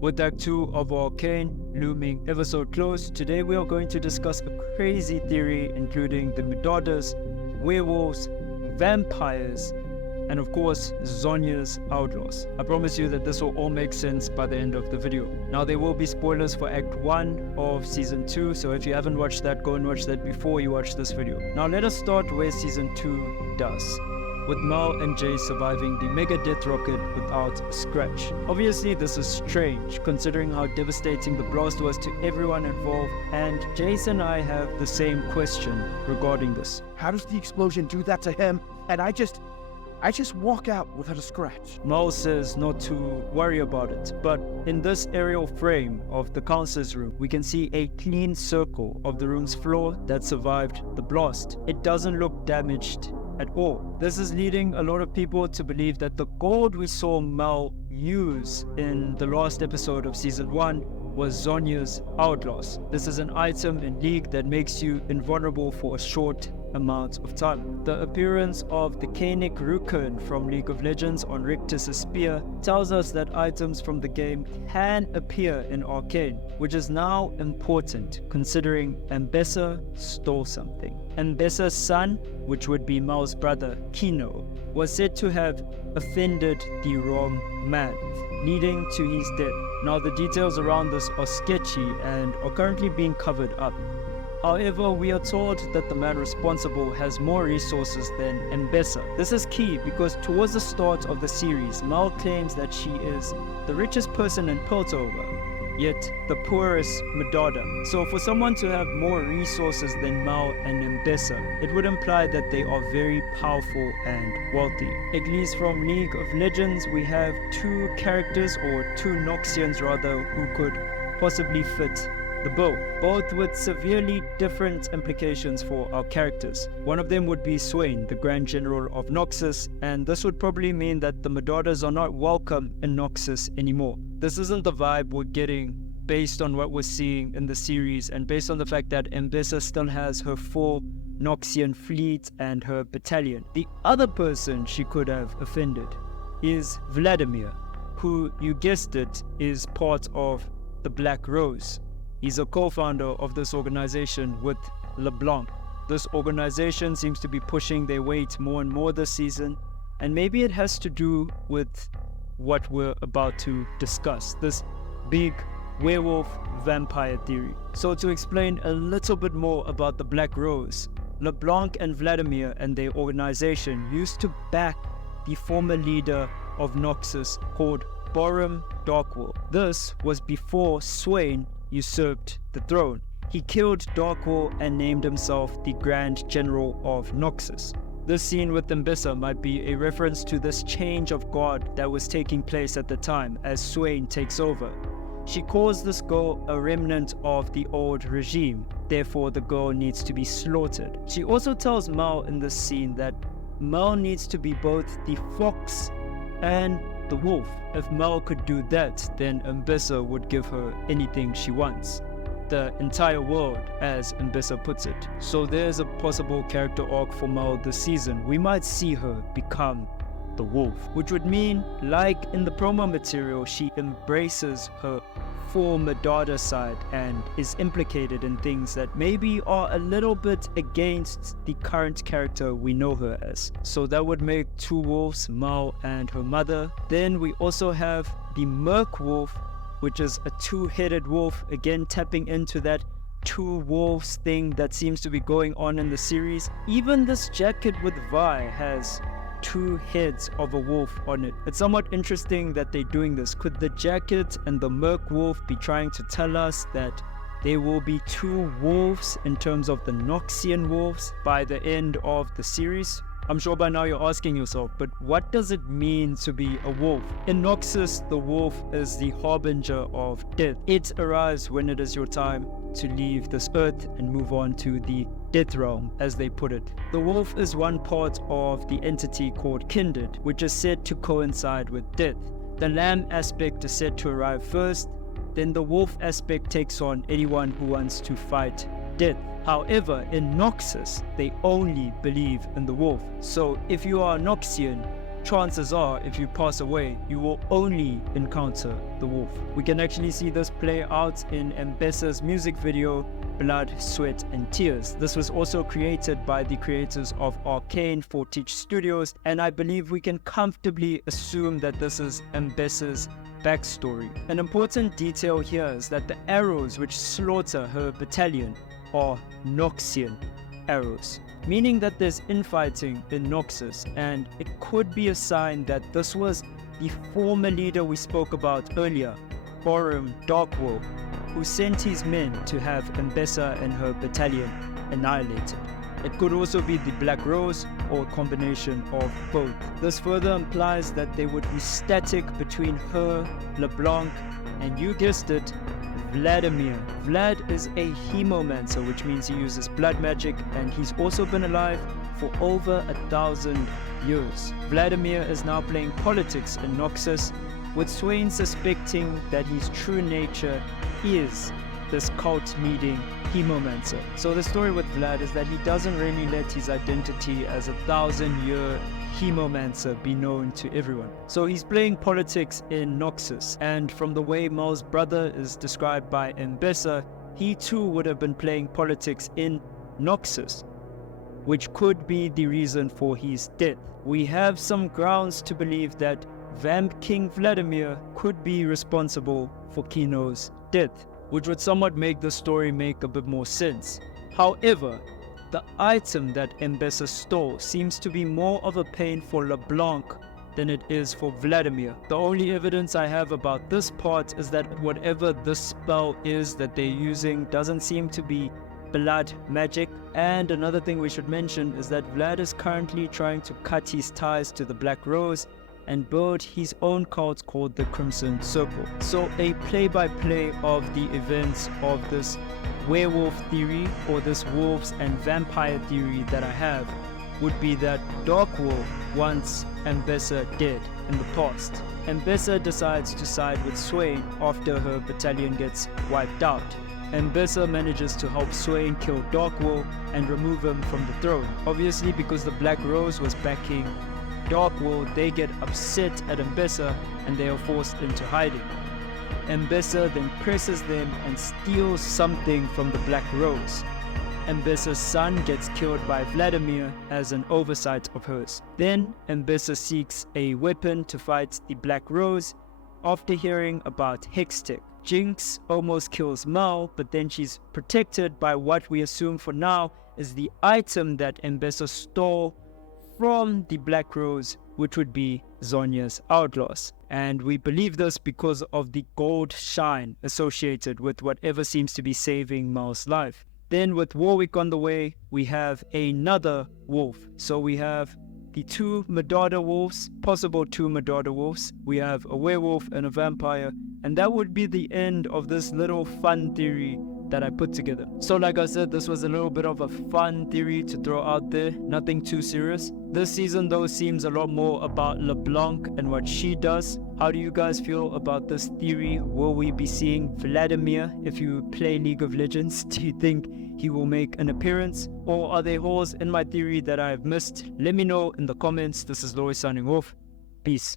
With Act 2 of Arcane looming ever so close, today we are going to discuss a crazy theory including the Medardas, werewolves, vampires, and of course Zonya's outlaws. I promise you that this will all make sense by the end of the video. Now there will be spoilers for Act 1 of Season 2, so if you haven't watched that, go and watch that before you watch this video. Now let us start where Season 2 does, with Mal and Jay surviving the Mega Death Rocket without a scratch. Obviously this is strange considering how devastating the blast was to everyone involved, and Jace and I have the same question regarding this. How does the explosion do that to him? And I just walk out without a scratch. Mal says not to worry about it, but in this aerial frame of the counselor's room, we can see a clean circle of the room's floor that survived the blast. It doesn't look damaged at all. This is leading a lot of people to believe that the gold we saw Mal use in the last episode of Season 1 was Zonya's outlaws. This is an item in League that makes you invulnerable for a short amount of time. The appearance of the Cainic Rukun from League of Legends on Rictus' spear tells us that items from the game can appear in Arcane, which is now important considering Ambessa stole something. Ambessa's son, which would be Mal's brother Kino, was said to have offended the wrong man, leading to his death. Now the details around this are sketchy and are currently being covered up. However, we are told that the man responsible has more resources than Ambessa. This is key because towards the start of the series, Mal claims that she is the richest person in Piltover, yet the poorest Medarda. So for someone to have more resources than Mal and Ambessa, it would imply that they are very powerful and wealthy. At least from League of Legends, we have two characters, or two Noxians rather, who could possibly fit the bill, both with severely different implications for our characters. One of them would be Swain, the Grand General of Noxus, and this would probably mean that the Medardas are not welcome in Noxus anymore. This isn't the vibe we're getting based on what we're seeing in the series, and based on the fact that Ambessa still has her full Noxian fleet and her battalion. The other person she could have offended is Vladimir, who, you guessed it, is part of the Black Rose. He's a co-founder of this organization with Leblanc. This organization seems to be pushing their weight more and more this season, and maybe it has to do with what we're about to discuss, this big werewolf vampire theory. So to explain a little bit more about the Black Rose, Leblanc and Vladimir and their organization used to back the former leader of Noxus called Borum Darkwall. This was before Swain usurped the throne. He killed Darkwall and named himself the Grand General of Noxus. This scene with Ambessa might be a reference to this change of guard that was taking place at the time as Swain takes over. She calls this girl a remnant of the old regime, therefore the girl needs to be slaughtered. She also tells Mal in this scene that Mal needs to be both the fox and the wolf. If Mal could do that, then Ambessa would give her anything she wants. The entire world, as Ambessa puts it. So there's a possible character arc for Mal this season. We might see her become the wolf, which would mean, like in the promo material, she embraces her full Medarda side and is implicated in things that maybe are a little bit against the current character we know her as. So that would make two wolves, Mal and her mother. Then we also have the Merc Wolf, which is a two-headed wolf, again tapping into that two wolves thing that seems to be going on in the series. Even this jacket with Vi has two heads of a wolf on it. It's somewhat interesting that they're doing this. Could the jacket and the Merc Wolf be trying to tell us that there will be two wolves in terms of the Noxian wolves by the end of the series? I'm sure by now you're asking yourself, but what does it mean to be a wolf? In Noxus, the wolf is the harbinger of death. It arrives when it is your time to leave this earth and move on to the death realm, as they put it. The wolf is one part of the entity called kindred, which is said to coincide with death. The lamb aspect is said to arrive first, then the wolf aspect takes on anyone who wants to fight death. However, in Noxus, they only believe in the wolf. So if you are a Noxian, chances are, if you pass away, you will only encounter the wolf. We can actually see this play out in Ambessa's music video, Blood, Sweat and Tears. This was also created by the creators of Arcane for Teach Studios, and I believe we can comfortably assume that this is Ambessa's backstory. An important detail here is that the arrows which slaughter her battalion are Noxian arrows, meaning that there's infighting in Noxus, and it could be a sign that this was the former leader we spoke about earlier, Borum Darkwool, who sent his men to have Ambessa and her battalion annihilated. It could also be the Black Rose or a combination of both. This further implies that there would be static between her, LeBlanc, and you guessed it, Vladimir. Vlad is a hemomancer, which means he uses blood magic, and he's also been alive for over 1,000 years. Vladimir is now playing politics in Noxus, with Swain suspecting that his true nature is this cult-leading hemomancer. So the story with Vlad is that he doesn't really let his identity as a 1,000-year hemomancer be known to everyone. So he's playing politics in Noxus, and from the way Mal's brother is described by Ambessa, he too would have been playing politics in Noxus, which could be the reason for his death. We have some grounds to believe that Vamp King Vladimir could be responsible for Kino's death, which would somewhat make the story make a bit more sense. However, the item that Ambessa stole seems to be more of a pain for LeBlanc than it is for Vladimir. The only evidence I have about this part is that whatever this spell is that they're using doesn't seem to be blood magic. And another thing we should mention is that Vlad is currently trying to cut his ties to the Black Rose and build his own cult called the Crimson Circle. So a play-by-play of the events of this werewolf theory, or this wolves and vampire theory that I have, would be that Darkwool wants Ambessa dead in the past. Ambessa decides to side with Swain after her battalion gets wiped out. Ambessa manages to help Swain kill Darkwool and remove him from the throne. Obviously, because the Black Rose was backing Darkwool, they get upset at Ambessa and they are forced into hiding. Ambessa then presses them and steals something from the Black Rose. Ambessa's son gets killed by Vladimir as an oversight of hers. Then Ambessa seeks a weapon to fight the Black Rose after hearing about Hextech. Jinx almost kills Mal, but then she's protected by what we assume for now is the item that Ambessa stole from the Black Rose, which would be Zonya's Outlaws. And we believe this because of the gold shine associated with whatever seems to be saving Mal's life. Then with Warwick on the way, we have another wolf. So we have the two Medada wolves, possible two Medada wolves. We have a werewolf and a vampire, and that would be the end of this little fun theory that I put together. So like I said, this was a little bit of a fun theory to throw out there, nothing too serious. This season though seems a lot more about LeBlanc and what she does. How do you guys feel about this theory? Will we be seeing Vladimir if you play League of Legends? Do you think he will make an appearance? Or are there holes in my theory that I have missed? Let me know in the comments. This is Lois signing off. Peace.